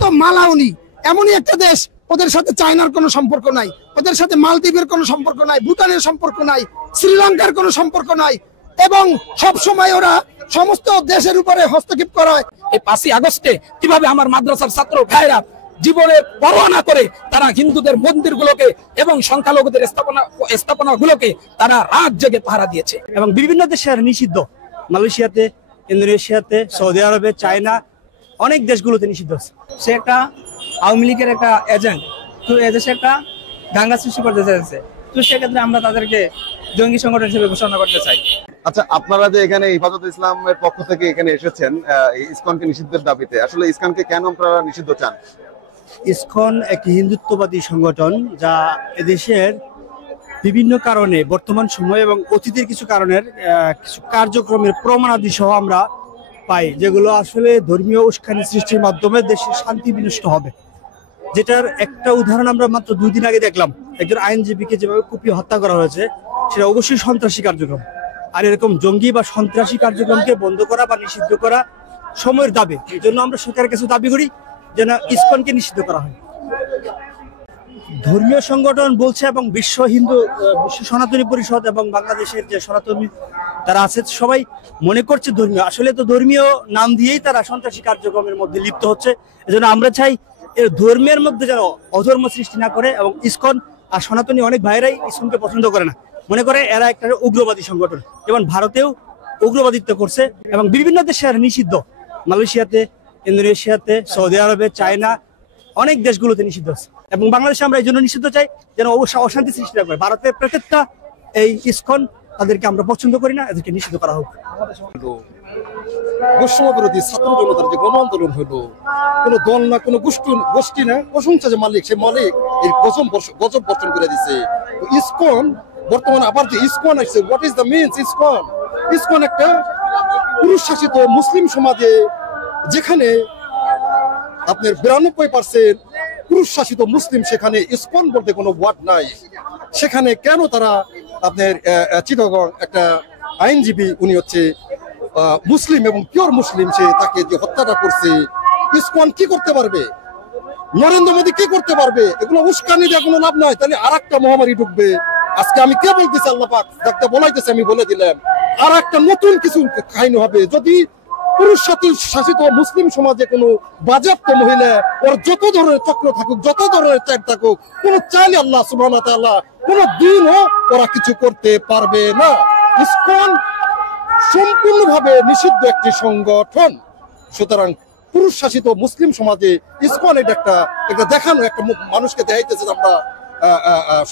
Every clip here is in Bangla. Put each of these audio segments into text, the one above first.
তো মালাউনি এমনই একটা দেশ, ওদের সাথে চায়নার কোনো সম্পর্ক নাই, ওদের সাথে মালদ্বীপের কোনো সম্পর্ক নাই, ভুটানের সম্পর্ক নাই, শ্রীলঙ্কার কোনো সম্পর্ক নাই, এবং সব সময় ওরা সমস্ত দেশের উপরে হস্তক্ষেপ করায়। এই 5ই আগস্টে কিভাবে আমার মাদ্রাসার ছাত্র ভাইরা জীবনের পরোয়া না করে তারা হিন্দুদের মন্দিরগুলোকে এবং সংখ্যালঘুদের স্থাপনাগুলোকে তারা রাত জেগে পাহারা দিয়েছে। এবং বিভিন্ন দেশের নিষিদ্ধ, মালয়েশিয়াতে, ইন্দোনেশিয়াতে, সৌদি আরবে, চায়না, অনেক দেশগুলোতে নিষিদ্ধ আছে। সে একটা আওয়ামী লীগের একটা এজেন্ট, তো এদেশে একটা দাঙ্গা সৃষ্টি করতে চাইছে, তো সেক্ষেত্রে আমরা তাদেরকে জঙ্গি সংগঠন হিসেবে ঘোষণা করতে চাই। আচ্ছা, আপনারা যে এখানে হিফাজত ইসলামের পক্ষ থেকে এখানে এসেছেন ইসকনকে নিষিদ্ধের দাবিতে, আসলে ইসকনকে কেন আপনারা নিষিদ্ধ চান? ইসকন একটি হিন্দুত্ববাদী সংগঠন যা এদেশের বিভিন্ন কারণে বর্তমান সময় এবং অতীতের কিছু কারণের কিছু কার্যক্রমের প্রমাণাদি সহ আমরা পাই, যেগুলো আসলে ধর্মীয় উস্কানি সৃষ্টির মাধ্যমে দেশের শান্তি বিনষ্ট হবে। যেটার একটা উদাহরণ আমরা মাত্র 2 দিন আগে দেখলাম, একজন আইনজীবীকে যেভাবে কুপিয়ে হত্যা করা হয়েছে, সেটা অবশ্যই সন্ত্রাসী কার্যক্রম। আর এরকম জঙ্গি বা সন্ত্রাসী কার্যক্রমকে বন্ধ করা বা নিষিদ্ধ করা সময়ের দাবি। এই জন্য আমরা সরকারের কাছে দাবি করি যেন ইসকনকে নিষিদ্ধ করা হয়। ধর্মীয় সংগঠন বলছে এবং বিশ্ব সনাতনী পরিষদ এবং বাংলাদেশের যে সনাতনী তারা আছে সবাই মনে করছে ধর্মীয়, আসলে তো ধর্মীয় নাম দিয়েই তারা সন্ত্রাসী কার্যক্রমের মধ্যে লিপ্ত হচ্ছে। এজন্য আমরা চাই এর ধর্মের মধ্যে যেন অধর্ম সৃষ্টি না করে। এবং ইসকন আর সনাতনী অনেক ভাইরাই ইসকনকে পছন্দ করে না, মনে করে এরা একটা উগ্রবাদী সংগঠন, যেমন ভারতেও উগ্রবাদিত্ব করছে। এবং বিভিন্ন দেশের নিষিদ্ধ, মালয়েশিয়াতে, ইন্দোনেশিয়াতে, সৌদি আরবে, চায়না, অনেক দেশগুলোতে নিষিদ্ধ আছে। এবং বাংলাদেশে আমরা এই জন্য নিষিদ্ধ চাই যেন অশান্তি সৃষ্টি না করে। ভারতের প্রত্যেকটা এই ইসকন, তাদেরকে আমরা পছন্দ করি না, এদেরকে নিষিদ্ধ করা হোক। বৈষম্য বিরোধী ছাত্র জনতার যে গণ আন্দোলন হলো, কোনো দল না, কোনো গোষ্ঠী না, প্রশংসা যে মালিক, সে মালিক এই গজব বর্জন করে দিছে। ইসকন বর্তমানে আবার যে ইসকন আসছে, what is the means ISKCON? ISKCON একটা পুরুষ শাসিত মুসলিম সমাজে, যেখানে আপনার 92% পুরুষ শাসিত মুসলিম, সেখানে ইসকন বলতে কোনো ওয়ার্ড নাই। সেখানে কেন তারা আপনার চিটাগং একটা আইনজীবী, উনি হচ্ছে মুসলিম এবং পিওর মুসলিম, সে তাকে যে হত্যাটা করছে, ইসকন কি করতে পারবে? নরেন্দ্র মোদী কি করতে পারবে? এগুলো উস্কানি দিয়ে কোনো লাভ নাই। তাহলে আর একটা মহামারী ঢুকবে। আজকে আমি কে বলতেছি, আল্লাহ পাক যাকে বলাইতেছে আমি বলে দিলাম, আর একটা নতুন কিছু কাহিনী হবে। যদি পুরুষ শাসিত মুসলিম সমাজে কোনো বাজেয়াপ্ত মহিলা, ওর যত ধরনের চক্র থাকুক, যত ধরনের চাপ থাকুক, কোন চাইলে আল্লাহ সুবহানাহু ওয়া তাআলা কোনো দিনও ওরা কিছু করতে পারবে না। ইসকন সম্পূর্ণভাবে নিষিদ্ধ একটি সংগঠন। সুতরাং পুরুষ শাসিত মুসলিম সমাজে ইসকন এটা একটা দেখানো, একটা মানুষকে দেখাইতেছে আমরা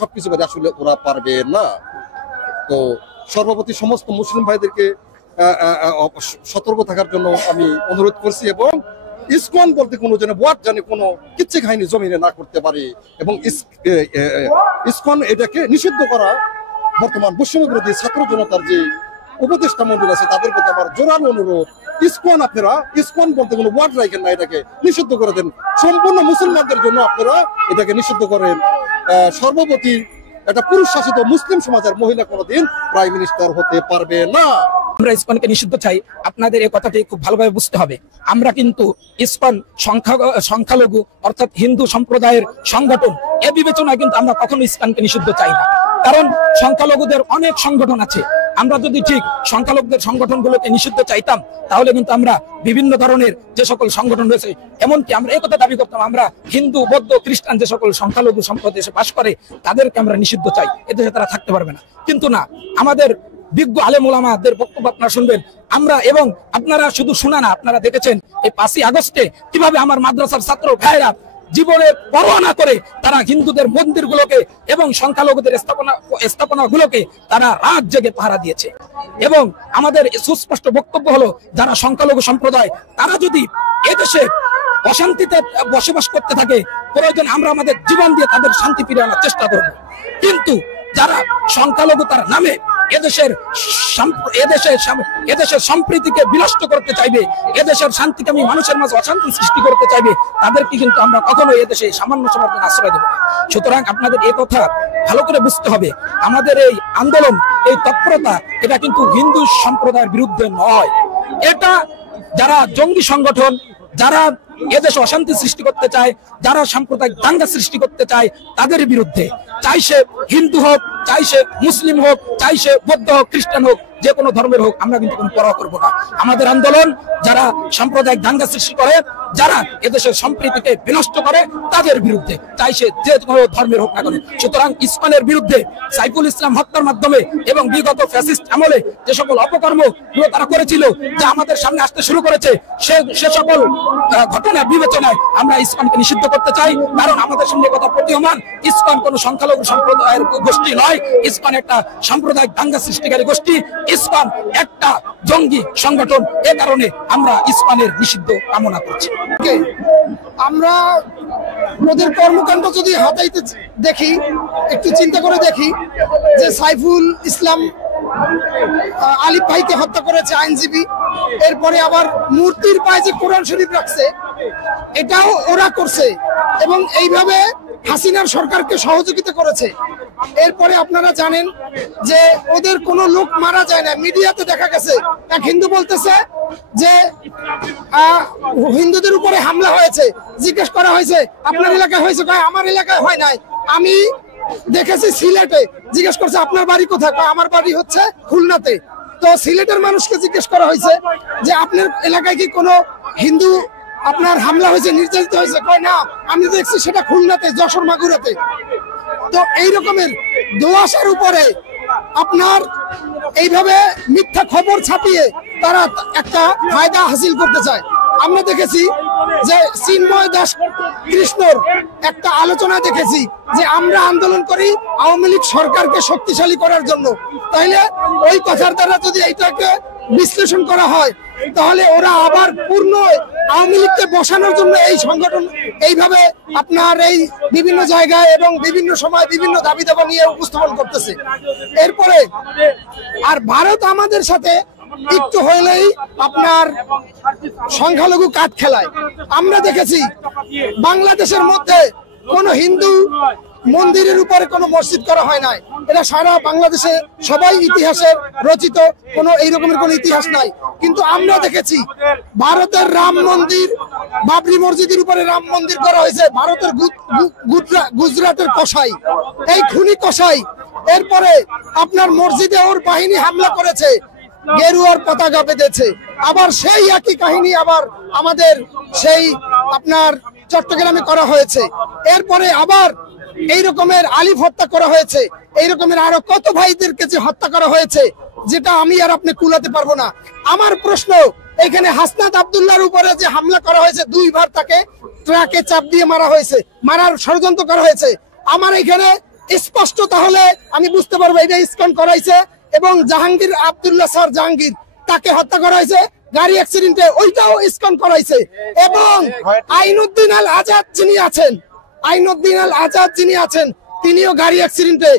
সবকিছু করে, আসলে ওরা পারবে না। তো সর্বপ্রতি সমস্ত মুসলিম ভাইদেরকে সতর্ক থাকার জন্য আমি অনুরোধ করছি, এবং ইসকন বলতে কোনো যেন ওয়ার্ড জানে কোনো কিচ্ছা কাহিনী জমিনে না করতে পারে। এবং ইসকন এটাকে নিষিদ্ধ করা, বর্তমান বৈষম্য বিরোধী ছাত্র জনতার যে উপদেষ্টা মন্ডল আছে তাদের প্রতি আমার জোরালো অনুরোধ, ইসকন আপনারা ইসকন বলতে কোনো ওয়ার্ড রাখেন না, এটাকে নিষিদ্ধ করে দেন। সম্পূর্ণ মুসলমানদের জন্য আপনারা এটাকে নিষিদ্ধ করেন। সর্বপ্রতি একটা পুরুষ শাসিত মুসলিম সমাজের মহিলা কোনোদিন প্রাইম মিনিস্টার হতে পারবে না। আমরা ইসকনকে নিষিদ্ধ চাই, আপনাদের এই কথাটি খুব ভালোভাবে বুঝতে হবে। আমরা কিন্তু ইসকন সংখ্যালঘু অর্থাৎ হিন্দু সম্প্রদায়ের সংগঠন, এ বিবেচনায় কিন্তু আমরা কখনো ইসকনকে নিষিদ্ধ চাই না। কারণ সংখ্যালঘুদের অনেক সংগঠন আছে। আমরা যদি ঠিক সংখ্যালঘুদের সংগঠনগুলোকে নিষিদ্ধ চাইতাম, তাহলে কিন্তু আমরা বিভিন্ন ধরনের যে সকল সংগঠন রয়েছে, এমনকি আমরা এই কথা দাবি করতাম, আমরা হিন্দু, বৌদ্ধ, খ্রিস্টান যে সকল সংখ্যালঘু সম্প্রদায় দেশে বাস করে তাদেরকে আমরা নিষিদ্ধ চাই, এদেশে তারা থাকতে পারবে না। কিন্তু না, আমাদের বিজ্ঞ আলেম ওলামাদের বক্তব্য আপনারা শুনবেন, আমরা এবং আপনারা শুধু শোনা না, আপনারা দেখেছেন এই 5ই আগস্টে কিভাবে আমার মাদ্রাসার ছাত্র ভাইরা জীবনের পরোয়া না করে তারা হিন্দুদের মন্দিরগুলোকে এবং সংখ্যালঘুদের স্থাপনাগুলোকে তারা রাত জেগে পাহারা দিয়েছে। এবং আমাদের সুস্পষ্ট বক্তব্য হলো, যারা সংখ্যালঘু সম্প্রদায় তারা যদি এদেশে অশান্তিতে বসবাস করতে থাকে, প্রয়োজন আমরা আমাদের জীবন দিয়ে তাদের শান্তি ফিরিয়ে আনার চেষ্টা করব। কিন্তু যারা সংখ্যালঘুতার নামে এদেশের সম্প্রীতিকে বিনষ্ট করতে চাইবে, এদেশের শান্তিকামী মানুষের মাঝে অশান্তি সৃষ্টি করতে চাইবে, তাদেরকে কিন্তু আমরা কখনো এদেশে সামান্য সময়ের জন্য আশ্রয় দেব না। সুতরাং আপনাদের এই কথা ভালো করে বুঝতে হবে, আমাদের এই আন্দোলন, এই তৎপরতা, এটা কিন্তু হিন্দু সম্প্রদায়ের বিরুদ্ধে নয়। এটা যারা জঙ্গি সংগঠন, যারা এদেশে অশান্তি সৃষ্টি করতে চায়, যারা সাম্প্রদায়িক দাঙ্গা সৃষ্টি করতে চায় তাদের বিরুদ্ধে, চাই সে হিন্দু হোক, চাই সে মুসলিম হোক, চাই সে বৌদ্ধ হোক, খ্রিস্টান হোক, যে কোনো ধর্মের হোক, আমরা কিন্তু কোনো পরোয়া করবো না। আমাদের আন্দোলন যারা সাম্প্রদায়িক দাঙ্গা সৃষ্টি করে, যারা এদেশের সম্প্রীতিকে বিনষ্ট করে, তাদের বিরুদ্ধে, চাই সে যে কোনো ধর্মের হোক না কেন। সুতরাং ইসকনের বিরুদ্ধে সাইফুল ইসলাম হত্যার মাধ্যমে এবং বিগত ফ্যাসিস্ট আমলে যে সকল অপকর্ম তারা করেছিল, যা আমাদের সামনে আসতে শুরু করেছে, সে সকল ঘটনা বিবেচনায় আমরা ইসকনকে নিষিদ্ধ করতে চাই। কারণ আমাদের সামনে কথা প্রতীয়মান, ইসকন কোনো সংখ্যালঘু সম্প্রদায়ের গোষ্ঠী নয়, ইসকন একটা সাম্প্রদায়িক দাঙ্গা সৃষ্টিকারী গোষ্ঠী, ইসকন একটা জঙ্গি সংগঠন। এ কারণে আমরা ইসকনের নিষিদ্ধ কামনা করছি। আমরা ওদের কর্মকাণ্ড যদি হাতাইতে দেখি, একটু চিন্তা করে দেখি যে সাইফুল ইসলাম আলিফ ভাইকে হত্যা করেছে আইনজীবী, এরপরে আবার মূর্তির পায়ে যে কোরআন শরীফ রাখছে এটাও ওরা করছে, এবং এইভাবে হাসিনার সরকারকে সহযোগিতা করেছে। এরপরে আপনারা জানেন যে ওদের কোনো লোক মারা যায় না। মিডিয়াতে দেখা গেছে এক হিন্দু বলতেছে যে হিন্দুদের উপরে হামলা হয়েছে, জিজ্ঞেস করা হয়েছে আপনার এলাকায় হয়েছে, আমার এলাকায় হয় নাই, আমি দেখেছি সিলেটে। জিজ্ঞেস করছে আপনার বাড়ি কোথায়, আমার বাড়ি হচ্ছে খুলনাতে। তো সিলেটের মানুষকে জিজ্ঞেস করা হয়েছে যে আপনার এলাকায় কি কোনো হিন্দু আপনার হামলা হয়েছে, নির্যাতিত হয়েছে, কয় না আমি দেখছি সেটা খুলনাতে, যশোর, মাগুরাতে। তো এই রকমের দোয়াশার উপরে আপনার এইভাবে মিথ্যা খবর ছাপিয়ে তারা একটা ফায়দা হাসিল করতে চায়। আমরা দেখেছি যে চিন্ময় দাস কৃষ্ণর একটা আলোচনা দেখেছি যে আমরা আন্দোলন করি আওয়ামী লীগ সরকারকে শক্তিশালী করার জন্য। তাইলে ওই কথার দ্বারা যদি এইটাকে বিশ্লেষণ করা হয়, তাহলে ওরা আবার পূর্ণ আওয়ামী লীগকে বসানোর জন্য এই সংগঠন এইভাবে আপনার এই বিভিন্ন জায়গায় এবং বিভিন্ন সময় বিভিন্ন দাবি দাবা নিয়ে উপস্থাপন করতেছে। এরপরে আর ভারত আমাদের সাথে একটু হইলেই আপনার সংখ্যালঘু কাঠ খেলায়। আমরা দেখেছি বাংলাদেশের মধ্যে কোনো হিন্দু মন্দিরের উপরে কোনো মসজিদ করা হয় নাই। এটা সারা বাংলাদেশে সবাই ইতিহাসের রচিত, কোনো এই রকমের কোনো ইতিহাস নাই। কিন্তু আমরা দেখেছি ভারতের রাম মন্দির, বাবরি মসজিদের উপরে রাম মন্দির করা হয়েছে ভারতের গুজরাটের কসাই, এই খুনি কসাই। এরপরে আপনার মসজিদে ওর বাহিনী হামলা করেছে, গেরুয়ার পতাকা বেঁধেছে। আবার সেই একই কাহিনী আবার আমাদের সেই আপনার চট্টগ্রামে করা হয়েছে। এরপরে আবার এই রকমের আলিফ হত্যা করা হয়েছে, এই রকমের আরো কত ভাইদেরকে যে হত্যা করা হয়েছে, যেটা আমি আর আপনি কুলাতে পারবো না। আমার প্রশ্ন, এখানে হাসনাত আব্দুল্লাহর উপরে যে হামলা করা হয়েছে, 2 বার তাকে ট্রাকে চাপ দিয়ে মারা হয়েছে, মারার ষড়যন্ত্র করা হয়েছে। আমার এখানে স্পষ্ট, তাহলে আমি বুঝতে পারবো এটা ইসকন করাইছে। এবং জাহাঙ্গীর আব্দুল্লাহ স্যার জাহাঙ্গীর, তাকে হত্যা করা হয়েছে গাড়ি অ্যাক্সিডেন্টে, ওইটাও ইসকন করাইছে। এবং আইনুদ্দিন আল আজাদ যিনি আছেন, আইনুদ্দিন আল আজাদ যিনি আছেন, তিনিও গাড়ি অ্যাক্সিডেন্টে।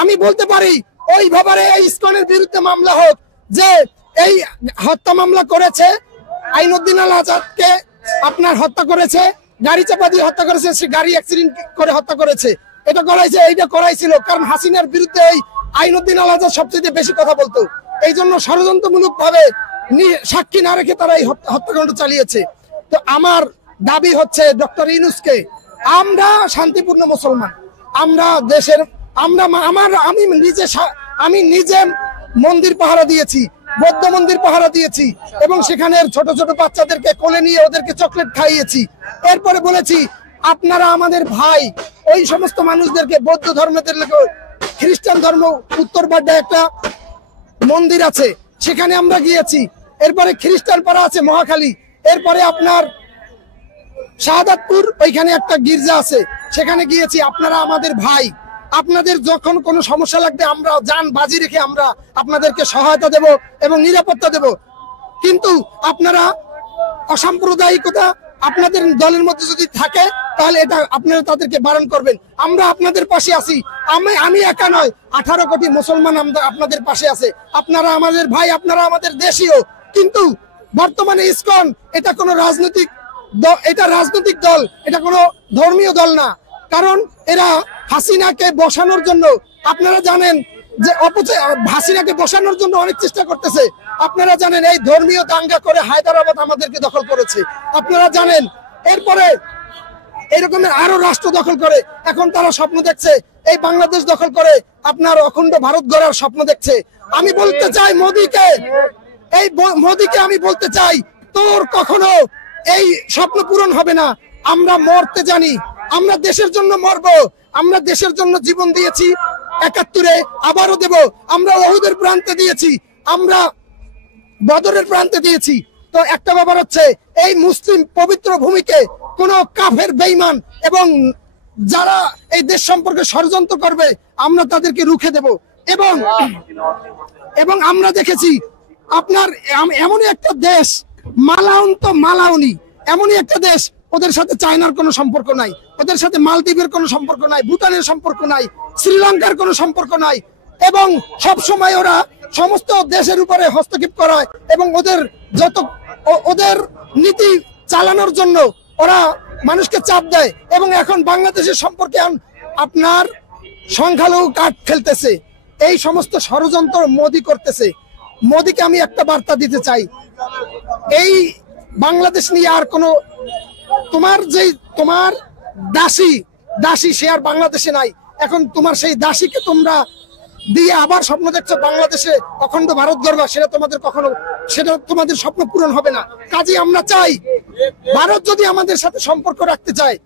আমি বলতে পারি ওই ব্যাপারে ইসকনের বিরুদ্ধে মামলা হোক, যে এই হত্যা মামলা করেছে আইনুদ্দিন আল আজাদকে আপনার হত্যা করেছে, গাড়ি চাপা দিয়ে হত্যা করেছে, সে গাড়ি অ্যাক্সিডেন্ট করে হত্যা করেছে। এটা করাইছে, এইটা করাইছিল কারণ হাসিনার বিরুদ্ধে ওই আইনুদ্দিন আল আজাদ সবচেয়ে বেশি কথা বলতো। এই জন্য ষড়যন্ত্রমূলক ভাবে সাক্ষী না রেখে তারা এই হত্যাকাণ্ড চালিয়েছে। তো আমার দাবি হচ্ছে ডক্টর ইউনূসকে, আমরা শান্তিপূর্ণ মুসলমান, আমরা দেশের আমি নিজে মন্দির পাহারা দিয়েছি, বৌদ্ধ মন্দির পাহারা দিয়েছি, এবং সেখানে ছোট ছোট বাচ্চাদেরকে কোলে নিয়ে ওদেরকে চকলেট খাইয়েছি। এরপরে বলেছি আপনারা আমাদের ভাই। ওই সমস্ত মানুষদেরকে, বৌদ্ধ ধর্মের লোক, খ্রিস্টান ধর্ম, উত্তর বাড্ডায় একটা মন্দির আছে, সেখানে আমরা গিয়েছি। এরপরে খ্রিস্টান পাড়া আছে মহাখালী, এরপরে আপনার শাহাদাতপুর, ওইখানে একটা গির্জা আছে, সেখানে গিয়েছি। আপনারা আমাদের ভাই, আপনাদের যখন কোনো সমস্যা লাগবে আমরা জান বাজি রেখে আমরা আপনাদেরকে সহায়তা দেব এবং নিরাপত্তা দেব। কিন্তু আপনারা অসাম্প্রদায়িকতা আপনাদের দলের মধ্যে যদি থাকে, তাহলে এটা আপনারা তাদেরকে বারণ করবেন। আমরা আপনাদের পাশে আছি, আমি একা নয়, 18 কোটি মুসলমান আমরা আপনাদের পাশে আছে। আপনারা আমাদের ভাই, আপনারা আমাদের দেশীয়। কিন্তু বর্তমানে ইসকন এটা কোনো রাজনৈতিক দল, এটা কোনো ধর্মীয় দল না। কারণ এরা হাসিনাকে বসানোর জন্য, আপনারা জানেন যে অপচয় হাসিনাকে বসানোর জন্য অনেক চেষ্টা করতেছে। আপনারা জানেন এই ধর্মীয় দাঙ্গা করে হায়দ্রাবাদ আমাদেরকে দখল করেছে, আপনারা জানেন। এরপরে এরকমের আরো রাষ্ট্র দখল করে এখন তারা স্বপ্ন দেখছে এই বাংলাদেশ দখল করে আপনার অখণ্ড ভারত গড়ার স্বপ্ন দেখছে। আমি বলতে চাই মোদিকে আমি বলতে চাই, তোর কখনো এই স্বপ্ন পূরণ হবে না। আমরা মরতে জানি, আমরা দেশের জন্য মরবো, আমরা দেশের জন্য জীবন দিয়েছি ৭১-এ, আবারও দেব। আমরা ওহুদের প্রান্তে দিয়েছি, আমরা বদরের প্রান্তে দিয়েছি। তো একটা ব্যাপার হচ্ছে এই মুসলিম পবিত্র ভূমিকে কোন কাফের বেঈমান এবং যারা এই দেশ সম্পর্কে ষড়যন্ত্র করবে আমরা তাদেরকে রুখে দেব। এবং আমরা দেখেছি আপনার এমনই একটা দেশ মালাউন, তো মালাউনি এমনই একটা দেশ, ওদের সাথে চায়নার কোনো সম্পর্ক নাই, ওদের সাথে মালদ্বীপের কোনো সম্পর্ক নাই, ভুটানের সম্পর্ক নাই, শ্রীলঙ্কার কোনো সম্পর্ক নাই। এবং সব সময় ওরা সমস্ত দেশের উপরে হস্তক্ষেপ করায় এবং ওদের নীতি চালানোর জন্য ওরা মানুষকে চাপ দেয়। এবং এখন বাংলাদেশের সম্পর্কে আপনার সংখ্যালঘু কার্ড খেলতেছে, এই সমস্ত ষড়যন্ত্র মোদি করতেছে। মোদিকে আমি একটা বার্তা দিতে চাই, এই বাংলাদেশ নিয়ে আর কোনো তোমার দাসী সে আর বাংলাদেশে নাই। এখন তোমার সেই দাসীকে তোমরা দিয়ে আবার স্বপ্ন দেখছো বাংলাদেশে অখণ্ড ভারত গড়বা, সেটা তোমাদের স্বপ্ন পূরণ হবে না। কাজেই আমরা চাই ভারত যদি আমাদের সাথে সম্পর্ক রাখতে চায়,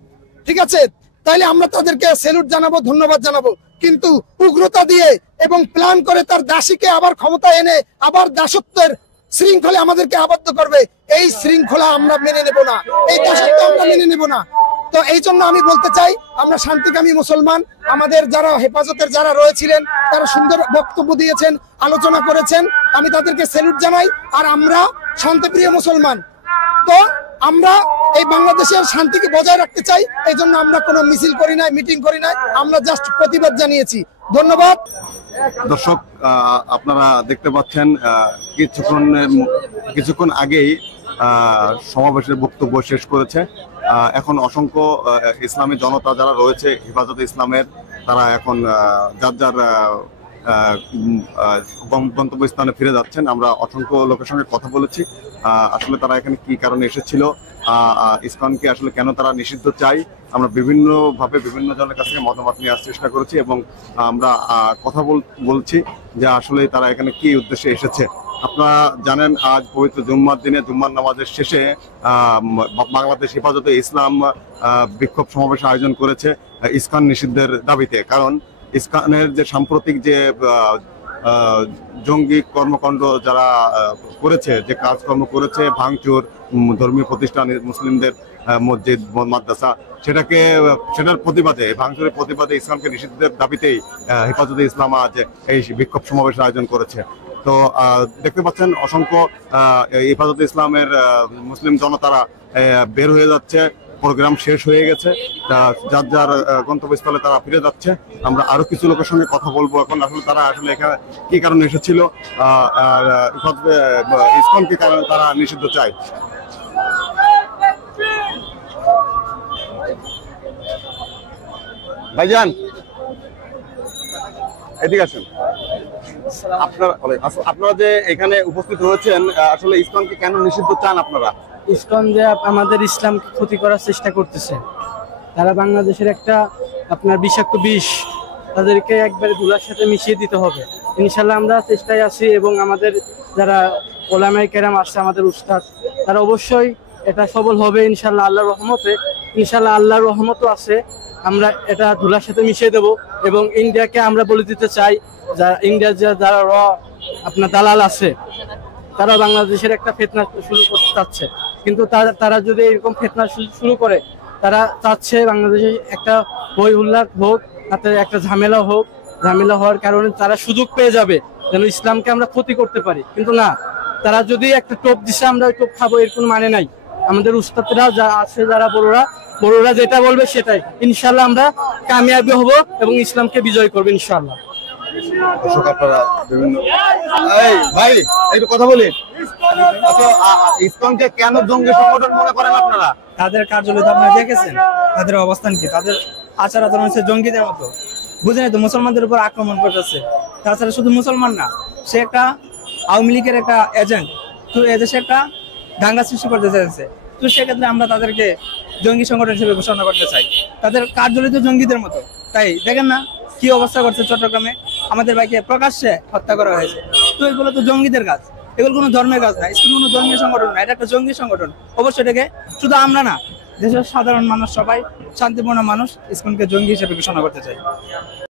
ঠিক আছে, তাইলে আমরা তাদেরকে স্যালুট জানাবো, ধন্যবাদ জানাবো। কিন্তু উগ্রতা দিয়ে এবং প্ল্যান করে তার দাসীকে আবার ক্ষমতা এনে আবার দাসত্বের শৃঙ্খলে আমাদেরকে আবদ্ধ করবে, এই শৃঙ্খলা আমরা মেনে নেব না, এই দাসত্ব আমরা মেনে নেব না। তো এই জন্য আমি বলতে চাই, আমরা শান্তিকামী মুসলমান, আমাদের যারা হেফাজতের যারা রয়েছিলেন তারা সুন্দর বক্তব্য দিয়েছেন, আলোচনা করেছেন, আমি তাদেরকে স্যালুট জানাই। আর আমরা শান্তিপ্রিয় মুসলমান, তো আমরা এই বাংলাদেশের শান্তিকে বজায় রাখতে চাই। এই জন্য আমরা কোনো মিছিল করি নাই, মিটিং করি নাই, আমরা জাস্ট প্রতিবাদ জানিয়েছি। ধন্যবাদ। দর্শক, আপনারা দেখতে পাচ্ছেন কিছুক্ষণ আগেই সমাবেশের বক্তব্য শেষ করেছে। এখন অসংখ্য ইসলামী জনতা যারা রয়েছে হেফাজতে ইসলামের, তারা এখন যার যার গন্তব্যস্থানে ফিরে যাচ্ছেন। আমরা অসংখ্য লোকের সঙ্গে কথা বলেছি, আসলে তারা এখানে কি কারণে এসেছিল, ইসকনকে আসলে কেন তারা নিষিদ্ধ চাই, আমরা বিভিন্নভাবে বিভিন্ন জনের কাছ থেকে মতামত নেওয়ার চেষ্টা করেছি এবং আমরা কথা বলছি যে আসলে তারা এখানে কি উদ্দেশ্যে এসেছে। আপনারা জানেন আজ পবিত্র জুম্মার দিনে জুম্মার নামাজের শেষে বাংলাদেশ হেফাজতে ইসলাম বিক্ষোভ সমাবেশ আয়োজন করেছে ইসকন নিষিদ্ধের দাবিতে। কারণ ইসকনের যে সাম্প্রতিক যে জঙ্গি কর্মকাণ্ড যারা করেছে, যে কাজকর্ম করেছে, ভাঙচুর, ধর্মীয় প্রতিষ্ঠান, মুসলিমদের মসজিদ, মাদ্রাসা, সেটার প্রতিবাদে, ভাঙচুরের প্রতিবাদে ইসলামকে নিষিদ্ধের দাবিতেই হেফাজতে ইসলাম আজ এই বিক্ষোভ সমাবেশ আয়োজন করেছে। তো দেখতে পাচ্ছেন অসংখ্য হেফাজতে ইসলামের মুসলিম জনতারা বের হয়ে যাচ্ছে, প্রোগ্রাম শেষ হয়ে গেছে, যার যার গন্তব্যস্থলে তারা ফিরে যাচ্ছে। আমরা আরো কিছু লোকের সঙ্গে কথা বলবো এখন, আসলে তারা আসলে এখানে কি কারণে এসেছিল, আর ইসকনকে কারণে তারা নিষিদ্ধ চায়। ভাইজান এদিকে আসেন। আপনারা যে এখানে উপস্থিত হয়েছেন, আসলে ইসকনকে কেন নিষিদ্ধ চান আপনারা? ইসকন যে আমাদের ইসলামকে ক্ষতি করার চেষ্টা করতেছে, তারা বাংলাদেশের একটা আপনার বিষাক্ত বিষ, তাদেরকে একবারে ধুলার সাথে মিশিয়ে দিতে হবে। ইনশাল্লাহ আমরা চেষ্টায় আছি এবং আমাদের যারা ওলামায়ে কেরাম আসছে, আমাদের উস্তাদ, তারা অবশ্যই এটা সফল হবে ইনশাল্লাহ আল্লাহর রহমতে। ইনশাল্লাহ আল্লাহর রহমতও আছে, আমরা এটা ধুলার সাথে মিশিয়ে দেব। এবং ইন্ডিয়াকে আমরা বলে দিতে চাই, ইন্ডিয়ার যারা আপনার দালাল আছে, তারা বাংলাদেশের একটা ফিতনা শুরু করতে চাচ্ছে। কিন্তু তারা যদি এরকম ফিতনা শুরু করে, তারা চাচ্ছে বাংলাদেশে একটা হই হুল্লার হোক, তাতে একটা ঝামেলা হোক, ঝামেলা হওয়ার কারণে তারা সুযোগ পেয়ে যাবে যেন ইসলামকে আমরা ক্ষতি করতে পারি। কিন্তু না, তারা যদি একটা টোপ দিছে আমরা ওই টোপ খাবো, এর কোনো মানে নাই। আমাদের উস্তাদরা যা আছে, যারা বড়রা যেটা বলবে সেটাই, ইনশাল্লাহ আমরা কামিয়াবি হব এবং ইসলামকে বিজয় করবো ইনশাল্লাহ। ভাই একটু কথা বলি, ইসকনকে কেন জঙ্গি সংগঠন মনে করেন আপনারা? তাদের কার্যালয় আপনারা দেখেছেন, তাদের অবস্থান কি, তাদের আচার আচরণ হচ্ছে জঙ্গিদের মতো, বুঝে নাই তো? মুসলমানদের উপর আক্রমণ করতেছে, তাছাড়া শুধু মুসলমান না, সে একটা আওয়ামী লীগের একটা এজেন্ট, তো এদেশে একটা দাঙ্গা সৃষ্টি করতে চাইছে। তো সেক্ষেত্রে আমরা তাদেরকে জঙ্গি সংগঠন হিসেবে ঘোষণা করতে চাই, তাদের কার্যলিত জঙ্গিদের মতো। তাই দেখেন না কি অবস্থা করছে চট্টগ্রামে, আমাদের ভাইকে প্রকাশ্যে হত্যা করা হয়েছে। তো এগুলো তো জঙ্গিদের কাজ, এগুলো কোনো ধর্মের কাজ না, ইসকন কোনো ধর্মীয় সংগঠন না, এটা একটা জঙ্গি সংগঠন। অবশ্যই এটাকে শুধু আমরা না, দেশের সাধারণ মানুষ সবাই শান্তিপূর্ণ মানুষ ইসকনকে জঙ্গি হিসেবে ঘোষণা করতে চাই।